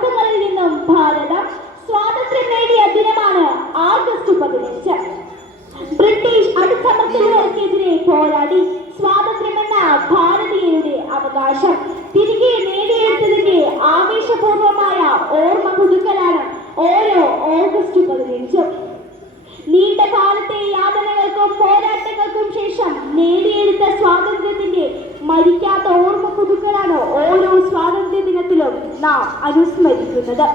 ഹസ്തങ്ങളിൽ നിന്നും ഭാരതം സ്വാതന്ത്ര്യം നേടിയ ദിനമാണ് ആഗസ്റ്റ് 15. ബ്രിട്ടീഷ് അടിച്ചമർത്തലുകൾക്കെതിരെ പോരാടി സ്വാതന്ത്ര്യമെന്ന ഭാരതീയരുടെ അവകാശം തിരികെ നേടിയെടുത്തതിന്റെ ആവേശപൂർവമായ ഓർമ്മ പുതുക്കലാണ് ഓരോ ഓഗസ്റ്റ് 15. നീണ്ട കാലത്തെ യാതനകൾക്കും പോരാട്ടങ്ങൾക്കും ശേഷം നേടിയെടുത്ത സ്വാതന്ത്ര്യത്തിന്റെ മരിക്കാത്ത ഓർമ്മ പുതുക്കലാണ് ഓരോ സ്വാതന്ത്ര്യ ദിനത്തിലും നാം അനുസ്മരിക്കുന്നത്.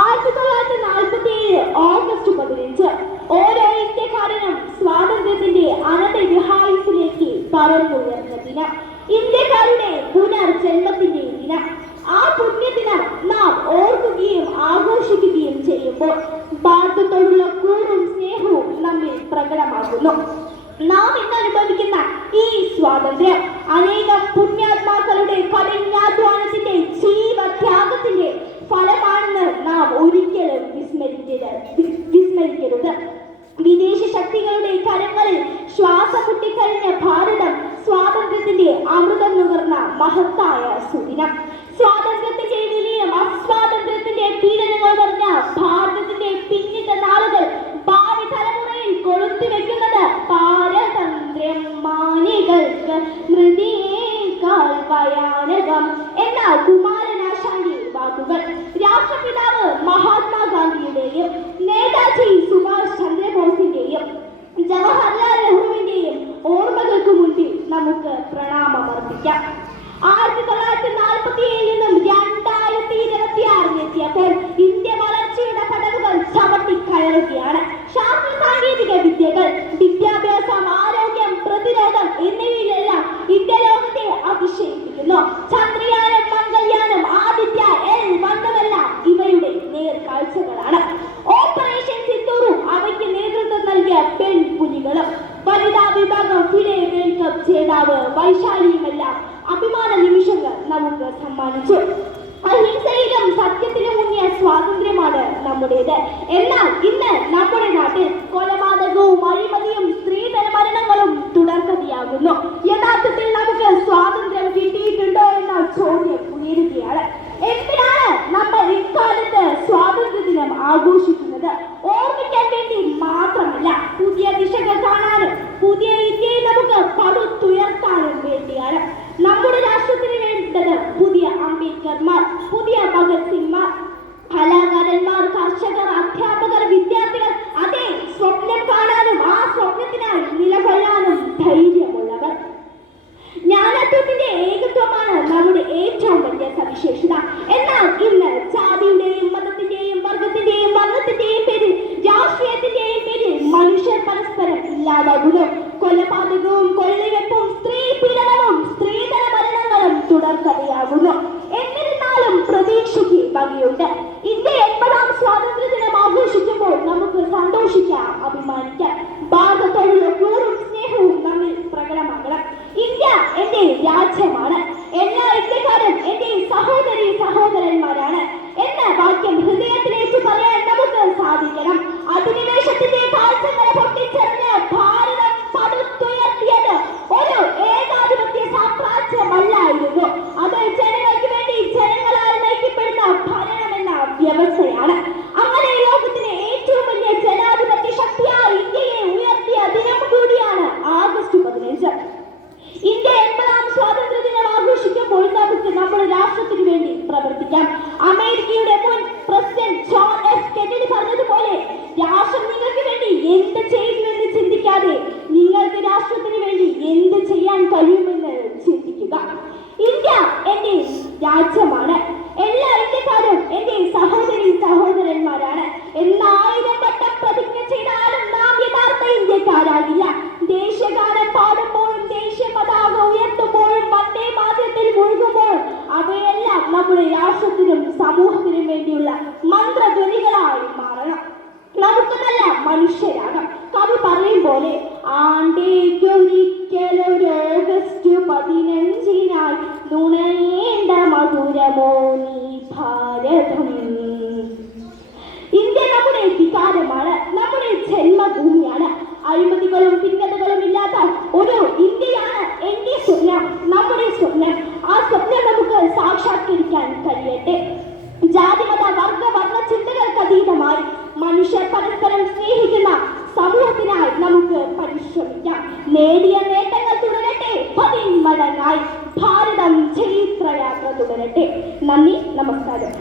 1947 ഓഗസ്റ്റ് 15 ഓരോ ഇന്ത്യക്കാരനും സ്വാതന്ത്ര്യത്തിന്റെ അനന്തവിഹായത്തിലേക്ക് പറന്നുയർന്ന ദിനം, ഇന്ത്യക്കാരുടെ പുനർജന്മത്തിന്റെ ദിനം. ആ പുണ്യദിനം നാം ഓർക്കുകയും ആഘോഷിക്കുകയും ചെയ്യുമ്പോൾ ഭാരതത്തോടുള്ള കൂറും സ്നേഹവും നമ്മിൽ പ്രകടമാകുന്നു. നാം ഇന്ന് അനുഭവിക്കുന്ന ഈ സ്വാതന്ത്ര്യം അനേകം പുണ്യാത്മാക്കളുടെ കഠിനാധ്വാനത്തിന്റെ ജീവത്യാഗത്തിന്റെ ഫലമാണെന്ന് നാം ഒരിക്കലും വിസ്മരിക്കരുത്. വിദേശ ശക്തികളുടെ കരങ്ങളിൽ ശ്വാസം മുട്ടിക്കഴിഞ്ഞ ഭാരതം സ്വാതന്ത്ര്യത്തിന്റെ അമൃതം നുകർന്ന മഹത്തായ സുദിനം. സ്വാതന്ത്ര്യത്തിന്റെ വിലയും അസ്വാതന്ത്ര്യത്തിന്റെ പീഡനങ്ങൾ നിറഞ്ഞ ഭാരതത്തിന്റെ പിന്നിട്ട നാളുകൾ ഭാവി തലമുറയിൽ കൊളുത്തിവെക്കുന്നത് പാരതന്ത്ര്യം മാനികൾക്ക് മൃതിയേക്കാൾ ഭയാനകം എന്ന കുമാരനാശാന്റെ വാക്കുകൾ രാഷ്ട്രപിതാവ് മഹാത്മാഗാന്ധിയുടെയും നേതാജി സുഭാഷ് ചന്ദ്രബോസിന്റെയും ജവഹർലാൽ നെഹ്റുവിന്റെയും ഓർമ്മകൾക്ക് മുൻപിൽ നമുക്ക് പ്രണാമമർപ്പിക്കാം. 1947 നിന്നും 2026 എത്തിയപ്പോൾ ഇന്ത്യ വളർച്ചയുടെ പടവുകൾ ചവിട്ടിക്കയറുകയാണ്. ശാസ്ത്ര സാങ്കേതിക വിദ്യകൾ, വിദ്യാഭ്യാസം, ആരോഗ്യം, പ്രതിരോധം എന്നിവയിലെല്ലാം ഇന്ത്യ ലോകത്തെ അതിശയിപ്പിക്കുന്നു. ചന്ദ്രയാനം, മംഗൾയാനം, ആദിത്യ എൽ വന്നതെല്ലാം ഇവയുടെ നേർക്കാഴ്ചകളാണ്. ഓപ്പറേഷൻ സിന്ദൂറും അവയ്ക്ക് നേതൃത്വം നൽകിയ പെൺപുലികളും വനിതാ വിഭാഗം ഫിഡെ വേൾഡ് കപ്പ് ജേതാവ് വൈശാലിയുമെല്ലാം അഭിമാന നിമിഷങ്ങൾ നമുക്ക് സമ്മാനിച്ചു. അഹിംസയിലും സത്യത്തിലും മുന്നിയ സ്വാതന്ത്ര്യമാണ് നമ്മുടേത്. എന്നാൽ ഇന്ന് നമ്മുടെ നാട്ടിൽ കൊലപാതകവും അഴിമതിയും സ്ത്രീധന മരണങ്ങളും തുടർക്കഥയാകുന്നു. യഥാർത്ഥത്തിൽ നമുക്ക് സ്വാതന്ത്ര്യം കിട്ടിയിട്ടുണ്ടോ എന്ന ചോദ്യം ഉയരുകയാണ്. എന്തിനാണ് നമ്മൾ ഇക്കാലത്ത് സ്വാതന്ത്ര്യ ദിനം ആഘോഷിക്കുന്നത്? ഓർമ്മിക്കാൻ വേണ്ടി മാത്രമല്ല, പുതിയ ദിശകൾ കാണാനും പുതിയ ഇന്ത്യയെ നമുക്ക് പടുത്തുയർത്താനും വേണ്ടിയാണ്. നമ്മുടെ രാഷ്ട്രത്തിന് വേണ്ടത് പുതിയ അംബേദ്കർമാർ, പുതിയ ഭഗത് സിംഗ്മാർ, കലാകാരന്മാർ, കർഷകർ, അധ്യാപകർ, വിദ്യാർത്ഥികൾ, അതേ സ്വപ്നം കാണാനും ആ സ്വപ്നത്തിനായി നിലകൊള്ളാനും ധൈര്യമുള്ളവർ. ജ്ഞാനത്വത്തിന്റെ ഏകത്വമാണ് നമ്മുടെ ഏറ്റവും വലിയ സവിശേഷത. എന്നാൽ ഇന്ന് ജാതിയുടെയും മതത്തിന്റെയും വർഗത്തിന്റെയും വർണ്ണത്തിന്റെയും പേരിൽ, രാഷ്ട്രീയത്തിന്റെയും പേരിൽ മനുഷ്യർ പരസ്പരം ഇല്ലാതാകുന്നു. കൊലപാതകവും കൊള്ളിവെപ്പും സ്ത്രീ പീഡനവും സ്ത്രീധന മരണങ്ങളും തുടർക്കഥയാകുന്നു. എന്നിരുന്നാലും പ്രതീക്ഷയ്ക്ക് വകയുണ്ട്. ഇന്ത്യ 80ാം സ്വാതന്ത്ര്യ ദിനം ആഘോഷിക്കുമ്പോൾ നമുക്ക് സന്തോഷിക്കാം, അഭിമാനിക്കാം. ഭാരതത്തോടുള്ള കൂറും സ്നേഹവും നമ്മിൽ പ്രകടമാകണം. ഇന്ത്യ എന്റെ രാജ്യമാണ്, എല്ലാ ഇന്ത്യക്കാരും എന്റെ സഹോദരി സഹോദരന്മാരാണ് എന്ന വാക്യം ഹൃദയത്തിലേക്ക് പറയാൻ നമുക്ക് സാധിക്കണം. അധിനിവേശത്തിന്റെ കാഴ്ചകളെ പൊട്ടിച്ചെറിഞ്ഞ് ഭാരതം പടുത്തുയർത്തിയത് ഒരു ഏകാധിപത്യ സാമ്രാജ്യമല്ലായിരുന്നു. അത് ജനങ്ങൾക്ക് വേണ്ടി ജനങ്ങളാൽ നയിക്കപ്പെടുന്ന ഭരണമെന്ന വ്യവസ്ഥയാണ്. അങ്ങനെ ലോകത്തിലെ ഏറ്റവും വലിയ ജനാധിപത്യ ശക്തിയായി ഇന്ത്യയെ ഉയർത്തിയ ദിനം കൂടിയാണ് ആഗസ്റ്റ് 15. ഇന്ത്യ 80ാം സ്വാതന്ത്ര്യ ദിനം ആഘോഷിക്കുമ്പോൾ നമുക്ക് നമ്മുടെ രാഷ്ട്രത്തിന് വേണ്ടി പ്രവർത്തിക്കാം. അമേരിക്കയുടെ മുൻ പ്രസിഡന്റ് ജോൺ എഫ് കെന്നഡി പറഞ്ഞതുപോലെ, രാഷ്ട്രം നിങ്ങൾക്ക് വേണ്ടി എന്ത് ചെയ്യുമെന്ന് ചിന്തിക്കാതെ നിങ്ങൾക്ക് രാഷ്ട്രത്തിന് വേണ്ടി എന്ത് ചെയ്യാൻ കഴിയുമെന്ന് ചിന്തിക്കുക. ഇന്ത്യ എന്റെ രാജ്യമാണ്, എല്ലാ ഇന്ത്യക്കാരും എന്റെ സഹോദരി സഹോദരന്മാരാണ് എന്ന 1000 വട്ടം പ്രതിജ്ഞ ചെയ്താലും നാം യഥാർത്ഥ ഇന്ത്യക്കാരാകില്ല. ദേശഗാനം പാടുമ്പോഴും ദേശീയ പതാക ഉയർത്തുമ്പോഴും വന്ദേ മാതരത്തിൽ മുഴുകുമ്പോഴും അവയെല്ലാം നമ്മുടെ രാഷ്ട്രത്തിനും സമൂഹത്തിനും വേണ്ടിയുള്ള മന്ത്രധ്വനികളായി മാറണം. നമുക്ക് നല്ല മനുഷ്യരാകാം. കവി പറയും പോലെ, ആണ്ടേക്കൊരിക്കലൊരു ഓഗസ്റ്റ് 15 നുണയേണ്ട മധുരമോ നീ ഭാരതം. ഇന്ത്യ നമ്മുടെ വികാരമാണ്, നമ്മുടെ ജന്മഭൂമിയാണ്. അഴിമതികളും ഭിന്നതകളും ഇല്ലാത്ത ഒരു ഇന്ത്യയാണ് എന്റെ സ്വപ്നം, നമ്മുടെ സ്വപ്നം. ആ സ്വപ്നം നമുക്ക് സാക്ഷാത്കരിക്കാൻ കഴിയട്ടെ. ജാതിമത വർഗ വർണ്ണ ചിന്തകൾക്ക് അതീതമായി മനുഷ്യർ പരസ്പരം സ്നേഹിക്കുന്ന സമൂഹത്തിനായി നമുക്ക് പരിശ്രമിക്കാം. നേടിയ നേട്ടങ്ങൾ തുടരട്ടെ, പതിന്മടങ്ങായി ഭാരതം ചരിത്രയാത്ര തുടരട്ടെ. നന്ദി, നമസ്കാരം.